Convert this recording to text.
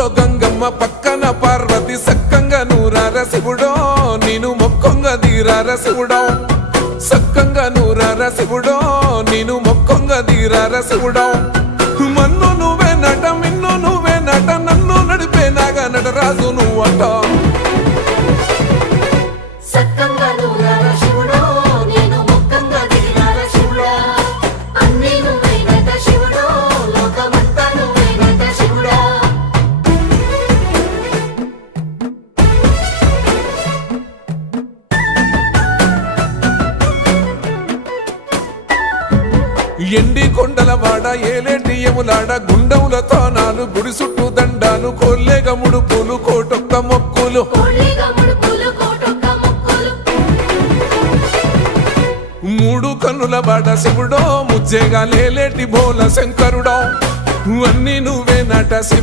ఊర్లో గంగమ్మ పక్కన పార్వతి సక్కంగా నూరార శివుడో నేను మొక్కొంగ దీరార శివుడో సక్కంగా నూరార శివుడో నేను మొక్కొంగ దీరార శివుడో మన్ను నువ్వే నట మిన్ను నువ్వే నట నన్ను నడిపే నాగా నటరాజు నువ్వంట ఎండి కొండల వాడ ఏలేటి యములాడ గుండములతో నాలు గుడి చుట్టూ దండాలు కోల్లేగ ముడుపులు కోటొక్క మొక్కులు మూడు కన్నుల వాడ శివుడో ముజ్జేగా లేలేటి బోల శంకరుడో అన్నీ నువ్వే నట శివుడు